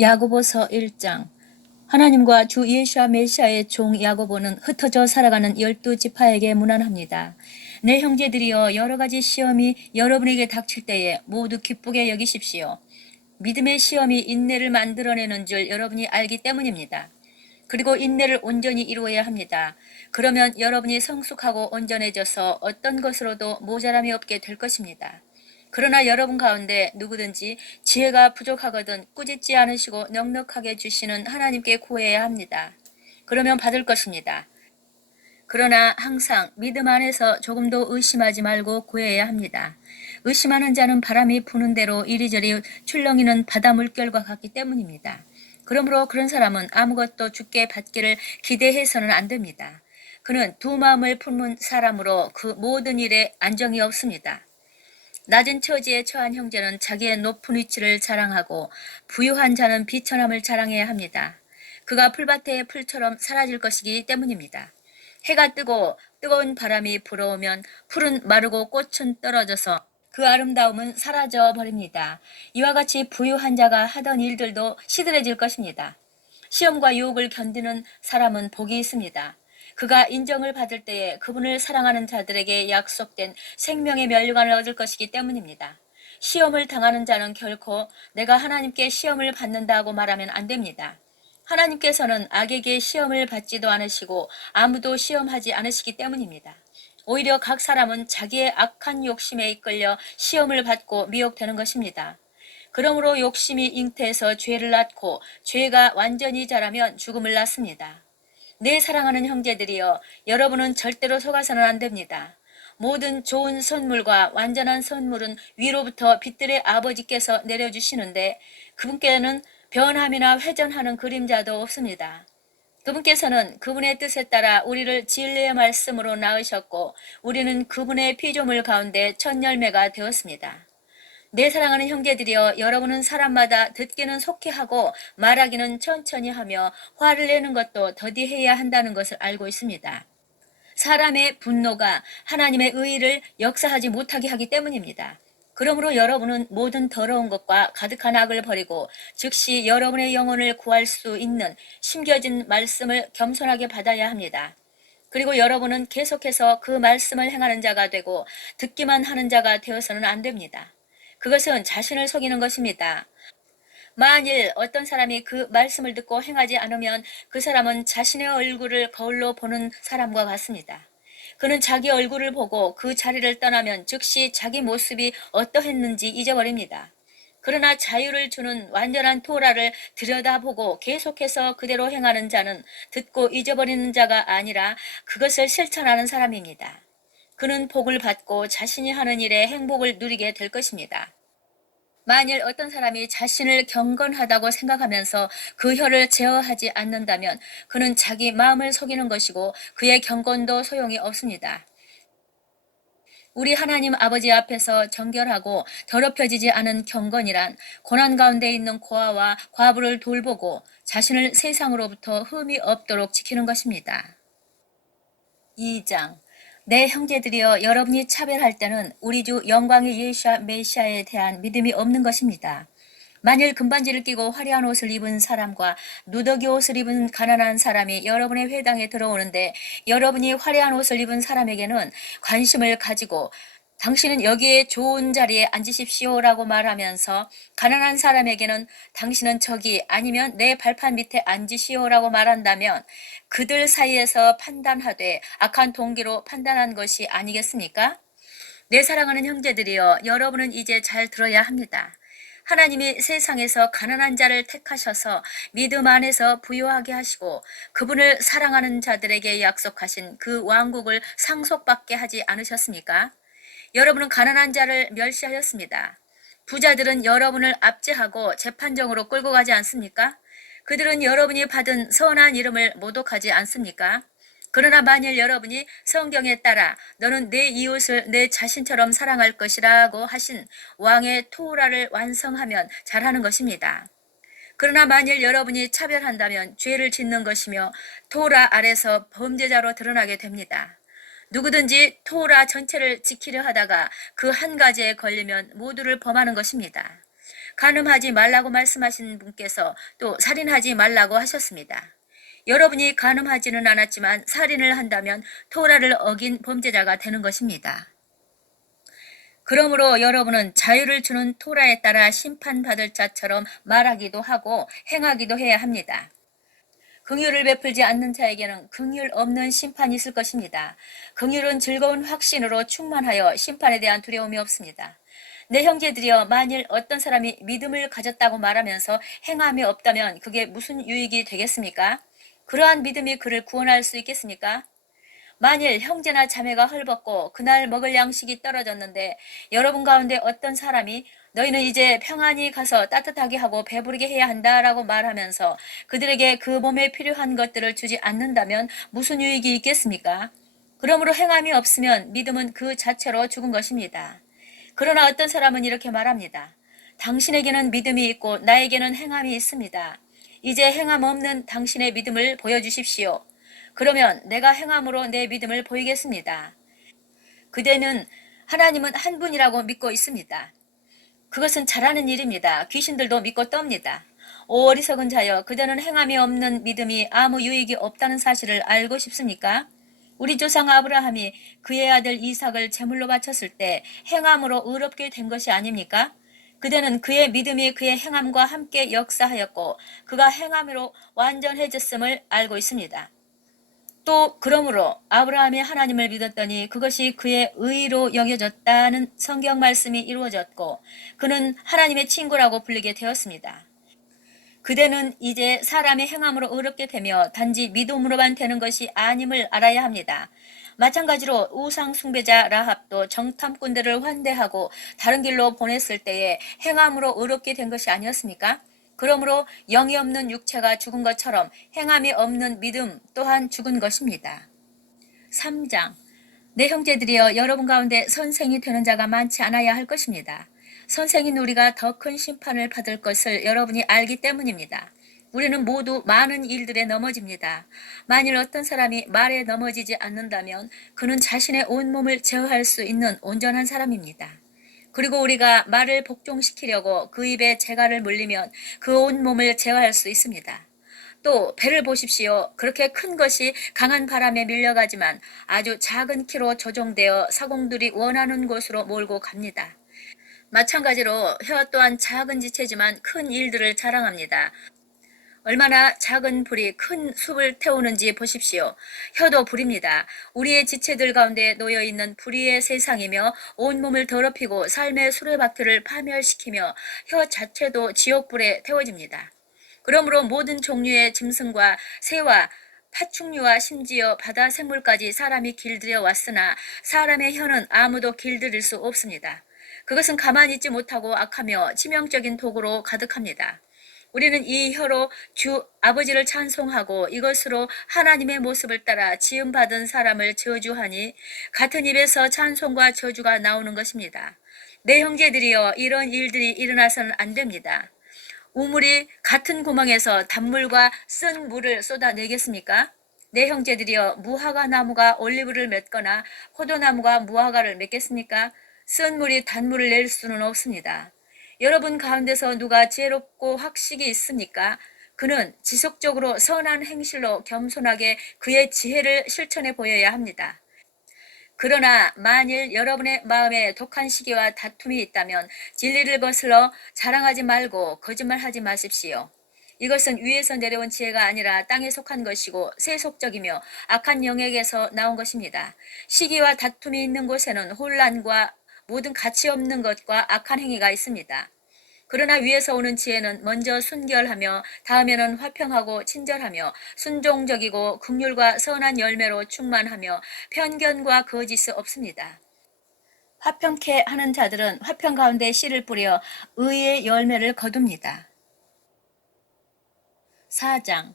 야고보서 1장. 하나님과 주 예수와 메시아의 종 야고보는 흩어져 살아가는 12지파에게 문안합니다. 내 형제들이여, 여러 가지 시험이 여러분에게 닥칠 때에 모두 기쁘게 여기십시오. 믿음의 시험이 인내를 만들어내는 줄 여러분이 알기 때문입니다. 그리고 인내를 온전히 이루어야 합니다. 그러면 여러분이 성숙하고 온전해져서 어떤 것으로도 모자람이 없게 될 것입니다. 그러나 여러분 가운데 누구든지 지혜가 부족하거든 꾸짖지 않으시고 넉넉하게 주시는 하나님께 구해야 합니다. 그러면 받을 것입니다. 그러나 항상 믿음 안에서 조금도 의심하지 말고 구해야 합니다. 의심하는 자는 바람이 부는 대로 이리저리 출렁이는 바다 물결과 같기 때문입니다. 그러므로 그런 사람은 아무것도 주께 받기를 기대해서는 안 됩니다. 그는 두 마음을 품은 사람으로 그 모든 일에 안정이 없습니다. 낮은 처지에 처한 형제는 자기의 높은 위치를 자랑하고 부유한 자는 비천함을 자랑해야 합니다. 그가 풀밭의 풀처럼 사라질 것이기 때문입니다. 해가 뜨고 뜨거운 바람이 불어오면 풀은 마르고 꽃은 떨어져서 그 아름다움은 사라져 버립니다. 이와 같이 부유한 자가 하던 일들도 시들해질 것입니다. 시험과 유혹을 견디는 사람은 복이 있습니다. 그가 인정을 받을 때에 그분을 사랑하는 자들에게 약속된 생명의 면류관을 얻을 것이기 때문입니다. 시험을 당하는 자는 결코 내가 하나님께 시험을 받는다고 말하면 안 됩니다. 하나님께서는 악에게 시험을 받지도 않으시고 아무도 시험하지 않으시기 때문입니다. 오히려 각 사람은 자기의 악한 욕심에 이끌려 시험을 받고 미혹되는 것입니다. 그러므로 욕심이 잉태해서 죄를 낳고 죄가 완전히 자라면 죽음을 낳습니다. 내 사랑하는 형제들이여, 여러분은 절대로 속아서는 안 됩니다. 모든 좋은 선물과 완전한 선물은 위로부터 빛들의 아버지께서 내려주시는데 그분께는 변함이나 회전하는 그림자도 없습니다. 그분께서는 그분의 뜻에 따라 우리를 진리의 말씀으로 낳으셨고 우리는 그분의 피조물 가운데 첫 열매가 되었습니다. 내 사랑하는 형제들이여, 여러분은 사람마다 듣기는 속히 하고 말하기는 천천히 하며 화를 내는 것도 더디해야 한다는 것을 알고 있습니다. 사람의 분노가 하나님의 의의를 역사하지 못하게 하기 때문입니다. 그러므로 여러분은 모든 더러운 것과 가득한 악을 버리고 즉시 여러분의 영혼을 구할 수 있는 심겨진 말씀을 겸손하게 받아야 합니다. 그리고 여러분은 계속해서 그 말씀을 행하는 자가 되고 듣기만 하는 자가 되어서는 안 됩니다. 그것은 자신을 속이는 것입니다. 만일 어떤 사람이 그 말씀을 듣고 행하지 않으면 그 사람은 자신의 얼굴을 거울로 보는 사람과 같습니다. 그는 자기 얼굴을 보고 그 자리를 떠나면 즉시 자기 모습이 어떠했는지 잊어버립니다. 그러나 자유를 주는 완전한 토라를 들여다보고 계속해서 그대로 행하는 자는 듣고 잊어버리는 자가 아니라 그것을 실천하는 사람입니다. 그는 복을 받고 자신이 하는 일에 행복을 누리게 될 것입니다. 만일 어떤 사람이 자신을 경건하다고 생각하면서 그 혀를 제어하지 않는다면 그는 자기 마음을 속이는 것이고 그의 경건도 소용이 없습니다. 우리 하나님 아버지 앞에서 정결하고 더럽혀지지 않은 경건이란 고난 가운데 있는 고아와 과부를 돌보고 자신을 세상으로부터 흠이 없도록 지키는 것입니다. 2장. 내 형제들이여, 여러분이 차별할 때는 우리 주 영광의 예수와 메시아에 대한 믿음이 없는 것입니다. 만일 금반지를 끼고 화려한 옷을 입은 사람과 누더기 옷을 입은 가난한 사람이 여러분의 회당에 들어오는데 여러분이 화려한 옷을 입은 사람에게는 관심을 가지고 당신은 여기에 좋은 자리에 앉으십시오라고 말하면서 가난한 사람에게는 당신은 저기 아니면 내 발판 밑에 앉으시오라고 말한다면 그들 사이에서 판단하되 악한 동기로 판단한 것이 아니겠습니까? 내 사랑하는 형제들이여, 여러분은 이제 잘 들어야 합니다. 하나님이 세상에서 가난한 자를 택하셔서 믿음 안에서 부유하게 하시고 그분을 사랑하는 자들에게 약속하신 그 왕국을 상속받게 하지 않으셨습니까? 여러분은 가난한 자를 멸시하였습니다. 부자들은 여러분을 압제하고 재판정으로 끌고 가지 않습니까? 그들은 여러분이 받은 선한 이름을 모독하지 않습니까? 그러나 만일 여러분이 성경에 따라 너는 내 이웃을 내 자신처럼 사랑할 것이라고 하신 왕의 토라를 완성하면 잘하는 것입니다. 그러나 만일 여러분이 차별한다면 죄를 짓는 것이며 토라 아래서 범죄자로 드러나게 됩니다. 누구든지 토라 전체를 지키려 하다가 그 한 가지에 걸리면 모두를 범하는 것입니다. 간음하지 말라고 말씀하신 분께서 또 살인하지 말라고 하셨습니다. 여러분이 간음하지는 않았지만 살인을 한다면 토라를 어긴 범죄자가 되는 것입니다. 그러므로 여러분은 자유를 주는 토라에 따라 심판받을 자처럼 말하기도 하고 행하기도 해야 합니다. 긍휼을 베풀지 않는 자에게는 긍휼 없는 심판이 있을 것입니다. 긍휼은 즐거운 확신으로 충만하여 심판에 대한 두려움이 없습니다. 내 형제들이여, 만일 어떤 사람이 믿음을 가졌다고 말하면서 행함이 없다면 그게 무슨 유익이 되겠습니까? 그러한 믿음이 그를 구원할 수 있겠습니까? 만일 형제나 자매가 헐벗고 그날 먹을 양식이 떨어졌는데 여러분 가운데 어떤 사람이 너희는 이제 평안히 가서 따뜻하게 하고 배부르게 해야 한다라고 말하면서 그들에게 그 몸에 필요한 것들을 주지 않는다면 무슨 유익이 있겠습니까? 그러므로 행함이 없으면 믿음은 그 자체로 죽은 것입니다. 그러나 어떤 사람은 이렇게 말합니다. 당신에게는 믿음이 있고 나에게는 행함이 있습니다. 이제 행함 없는 당신의 믿음을 보여주십시오. 그러면 내가 행함으로 내 믿음을 보이겠습니다. 그대는 하나님은 한 분이라고 믿고 있습니다. 그것은 잘하는 일입니다. 귀신들도 믿고 떱니다. 오 어리석은 자여, 그대는 행함이 없는 믿음이 아무 유익이 없다는 사실을 알고 싶습니까? 우리 조상 아브라함이 그의 아들 이삭을 제물로 바쳤을 때 행함으로 의롭게 된 것이 아닙니까? 그대는 그의 믿음이 그의 행함과 함께 역사하였고 그가 행함으로 완전해졌음을 알고 있습니다. 또 그러므로 아브라함이 하나님을 믿었더니 그것이 그의 의로 여겨졌다는 성경 말씀이 이루어졌고 그는 하나님의 친구라고 불리게 되었습니다. 그대는 이제 사람의 행함으로 의롭게 되며 단지 믿음으로만 되는 것이 아님을 알아야 합니다. 마찬가지로 우상 숭배자 라합도 정탐꾼들을 환대하고 다른 길로 보냈을 때에 행함으로 의롭게 된 것이 아니었습니까? 그러므로 영이 없는 육체가 죽은 것처럼 행함이 없는 믿음 또한 죽은 것입니다. 3장. 내 형제들이여, 여러분 가운데 선생이 되는 자가 많지 않아야 할 것입니다. 선생인 우리가 더 큰 심판을 받을 것을 여러분이 알기 때문입니다. 우리는 모두 많은 일들에 넘어집니다. 만일 어떤 사람이 말에 넘어지지 않는다면 그는 자신의 온몸을 제어할 수 있는 온전한 사람입니다. 그리고 우리가 말을 복종시키려고 그 입에 재갈을 물리면 그 온몸을 제어할 수 있습니다. 또 배를 보십시오. 그렇게 큰 것이 강한 바람에 밀려가지만 아주 작은 키로 조종되어 사공들이 원하는 곳으로 몰고 갑니다. 마찬가지로 혀 또한 작은 지체지만 큰 일들을 자랑합니다. 얼마나 작은 불이 큰 숲을 태우는지 보십시오. 혀도 불입니다. 우리의 지체들 가운데 놓여있는 불의의 세상이며 온몸을 더럽히고 삶의 수레바퀴를 파멸시키며 혀 자체도 지옥불에 태워집니다. 그러므로 모든 종류의 짐승과 새와 파충류와 심지어 바다 생물까지 사람이 길들여 왔으나 사람의 혀는 아무도 길들일 수 없습니다. 그것은 가만히 있지 못하고 악하며 치명적인 독으로 가득합니다. 우리는 이 혀로 주 아버지를 찬송하고 이것으로 하나님의 모습을 따라 지음받은 사람을 저주하니 같은 입에서 찬송과 저주가 나오는 것입니다. 내 형제들이여, 이런 일들이 일어나서는 안 됩니다. 우물이 같은 구멍에서 단물과 쓴 물을 쏟아내겠습니까? 내 형제들이여, 무화과 나무가 올리브를 맺거나 포도나무가 무화과를 맺겠습니까? 쓴 물이 단물을 낼 수는 없습니다. 여러분 가운데서 누가 지혜롭고 학식이 있습니까? 그는 지속적으로 선한 행실로 겸손하게 그의 지혜를 실천해 보여야 합니다. 그러나 만일 여러분의 마음에 독한 시기와 다툼이 있다면 진리를 거슬러 자랑하지 말고 거짓말하지 마십시오. 이것은 위에서 내려온 지혜가 아니라 땅에 속한 것이고 세속적이며 악한 영역에서 나온 것입니다. 시기와 다툼이 있는 곳에는 혼란과 모든 가치 없는 것과 악한 행위가 있습니다. 그러나 위에서 오는 지혜는 먼저 순결하며 다음에는 화평하고 친절하며 순종적이고 긍휼과 선한 열매로 충만하며 편견과 거짓이 없습니다. 화평케 하는 자들은 화평 가운데 씨를 뿌려 의의 열매를 거둡니다. 4장.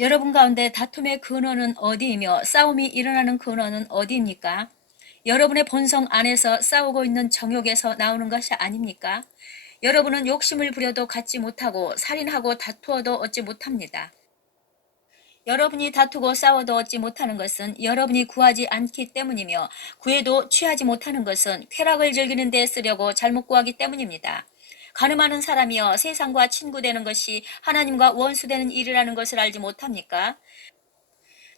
여러분 가운데 다툼의 근원은 어디이며 싸움이 일어나는 근원은 어디입니까? 여러분의 본성 안에서 싸우고 있는 정욕에서 나오는 것이 아닙니까? 여러분은 욕심을 부려도 갖지 못하고 살인하고 다투어도 얻지 못합니다. 여러분이 다투고 싸워도 얻지 못하는 것은 여러분이 구하지 않기 때문이며 구해도 취하지 못하는 것은 쾌락을 즐기는 데 쓰려고 잘못 구하기 때문입니다. 가늠하는 사람이여 세상과 친구되는 것이 하나님과 원수되는 일이라는 것을 알지 못합니까?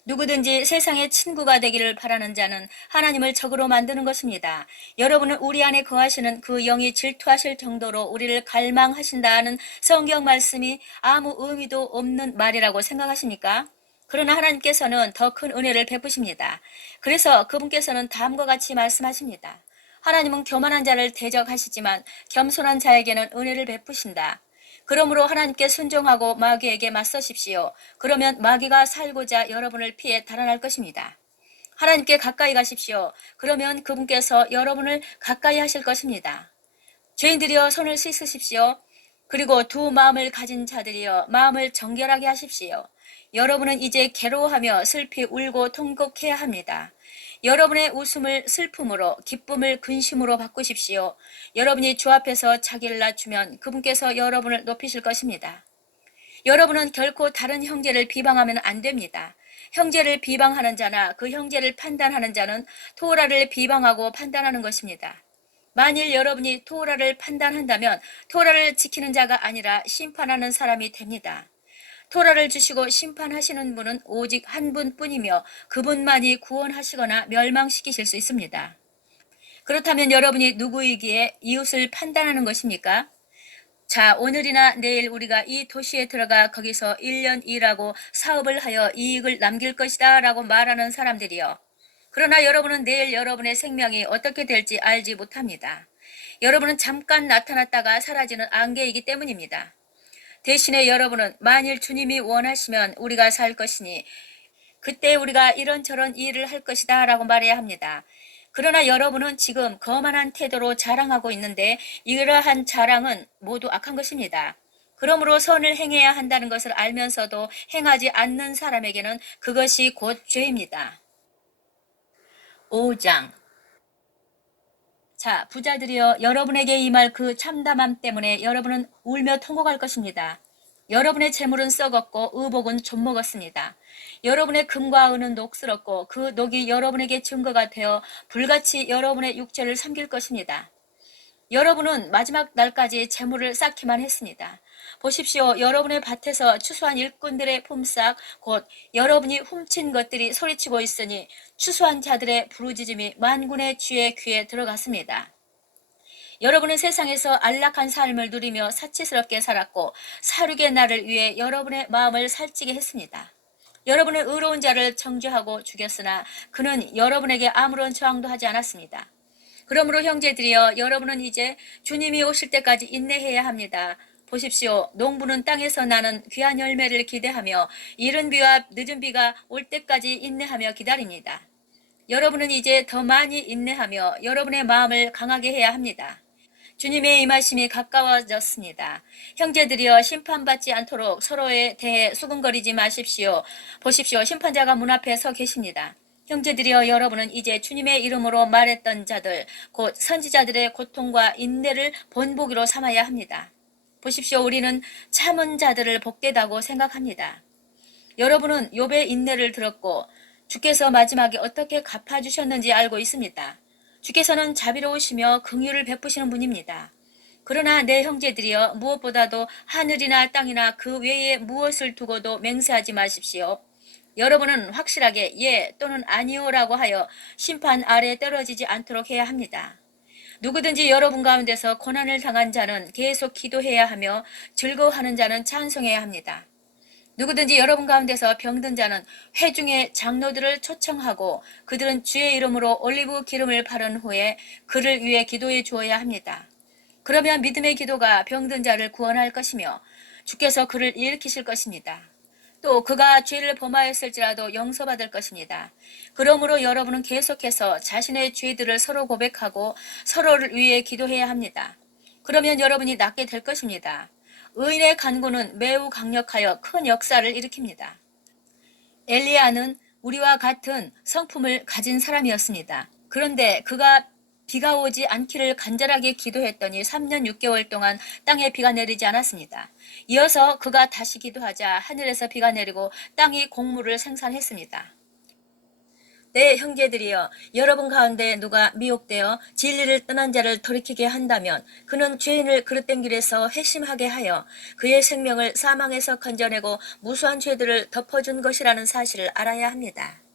누구든지 세상의 친구가 되기를 바라는 자는 하나님을 적으로 만드는 것입니다. 여러분은 우리 안에 거하시는 그 영이 질투하실 정도로 우리를 갈망하신다는 성경 말씀이 아무 의미도 없는 말이라고 생각하십니까? 그러나 하나님께서는 더 큰 은혜를 베푸십니다. 그래서 그분께서는 다음과 같이 말씀하십니다. 하나님은 교만한 자를 대적하시지만 겸손한 자에게는 은혜를 베푸신다. 그러므로 하나님께 순종하고 마귀에게 맞서십시오. 그러면 마귀가 살고자 여러분을 피해 달아날 것입니다. 하나님께 가까이 가십시오. 그러면 그분께서 여러분을 가까이 하실 것입니다. 죄인들이여 손을 씻으십시오. 그리고 두 마음을 가진 자들이여 마음을 정결하게 하십시오. 여러분은 이제 괴로워하며 슬피 울고 통곡해야 합니다. 여러분의 웃음을 슬픔으로, 기쁨을 근심으로 바꾸십시오. 여러분이 주 앞에서 자기를 낮추면 그분께서 여러분을 높이실 것입니다. 여러분은 결코 다른 형제를 비방하면 안 됩니다. 형제를 비방하는 자나 그 형제를 판단하는 자는 토라를 비방하고 판단하는 것입니다. 만일 여러분이 토라를 판단한다면 토라를 지키는 자가 아니라 심판하는 사람이 됩니다. 토라를 주시고 심판하시는 분은 오직 한 분뿐이며 그분만이 구원하시거나 멸망시키실 수 있습니다. 그렇다면 여러분이 누구이기에 이웃을 판단하는 것입니까? 자, 오늘이나 내일 우리가 이 도시에 들어가 거기서 1년 일하고 사업을 하여 이익을 남길 것이다 라고 말하는 사람들이요. 그러나 여러분은 내일 여러분의 생명이 어떻게 될지 알지 못합니다. 여러분은 잠깐 나타났다가 사라지는 안개이기 때문입니다. 대신에 여러분은 만일 주님이 원하시면 우리가 살 것이니 그때 우리가 이런저런 일을 할 것이다 라고 말해야 합니다. 그러나 여러분은 지금 거만한 태도로 자랑하고 있는데 이러한 자랑은 모두 악한 것입니다. 그러므로 선을 행해야 한다는 것을 알면서도 행하지 않는 사람에게는 그것이 곧 죄입니다. 5장 자, 부자들이여 여러분에게 임할 그 참담함 때문에 여러분은 울며 통곡할 것입니다. 여러분의 재물은 썩었고 의복은 좀먹었습니다. 여러분의 금과 은은 녹슬었고 그 녹이 여러분에게 증거가 되어 불같이 여러분의 육체를 삼킬 것입니다. 여러분은 마지막 날까지 재물을 쌓기만 했습니다. 보십시오. 여러분의 밭에서 추수한 일꾼들의 품삯 곧 여러분이 훔친 것들이 소리치고 있으니 추수한 자들의 부르짖음이 만군의 주의 귀에 들어갔습니다. 여러분은 세상에서 안락한 삶을 누리며 사치스럽게 살았고 사륙의 날을 위해 여러분의 마음을 살찌게 했습니다. 여러분은 의로운 자를 정죄하고 죽였으나 그는 여러분에게 아무런 저항도 하지 않았습니다. 그러므로 형제들이여 여러분은 이제 주님이 오실 때까지 인내해야 합니다. 보십시오. 농부는 땅에서 나는 귀한 열매를 기대하며 이른 비와 늦은 비가 올 때까지 인내하며 기다립니다. 여러분은 이제 더 많이 인내하며 여러분의 마음을 강하게 해야 합니다. 주님의 임하심이 가까워졌습니다. 형제들이여 심판받지 않도록 서로에 대해 수군거리지 마십시오. 보십시오. 심판자가 문 앞에 서 계십니다. 형제들이여 여러분은 이제 주님의 이름으로 말했던 자들 곧 선지자들의 고통과 인내를 본보기로 삼아야 합니다. 보십시오. 우리는 참은 자들을 복되다고 생각합니다. 여러분은 욥의 인내를 들었고 주께서 마지막에 어떻게 갚아주셨는지 알고 있습니다. 주께서는 자비로우시며 긍휼을 베푸시는 분입니다. 그러나 내 형제들이여 무엇보다도 하늘이나 땅이나 그 외에 무엇을 두고도 맹세하지 마십시오. 여러분은 확실하게 예 또는 아니오라고 하여 심판 아래에 떨어지지 않도록 해야 합니다. 누구든지 여러분 가운데서 고난을 당한 자는 계속 기도해야 하며 즐거워하는 자는 찬송해야 합니다. 누구든지 여러분 가운데서 병든 자는 회중의 장로들을 초청하고 그들은 주의 이름으로 올리브 기름을 바른 후에 그를 위해 기도해 주어야 합니다. 그러면 믿음의 기도가 병든 자를 구원할 것이며 주께서 그를 일으키실 것입니다. 또 그가 죄를 범하였을지라도 용서받을 것입니다. 그러므로 여러분은 계속해서 자신의 죄들을 서로 고백하고 서로를 위해 기도해야 합니다. 그러면 여러분이 낫게 될 것입니다. 의인의 간구는 매우 강력하여 큰 역사를 일으킵니다. 엘리야는 우리와 같은 성품을 가진 사람이었습니다. 그런데 그가 비가 오지 않기를 간절하게 기도했더니 3년 6개월 동안 땅에 비가 내리지 않았습니다. 이어서 그가 다시 기도하자 하늘에서 비가 내리고 땅이 곡물을 생산했습니다. 네, 형제들이여, 여러분 가운데 누가 미혹되어 진리를 떠난 자를 돌이키게 한다면 그는 죄인을 그릇된 길에서 회심하게 하여 그의 생명을 사망에서 건져내고 무수한 죄들을 덮어준 것이라는 사실을 알아야 합니다.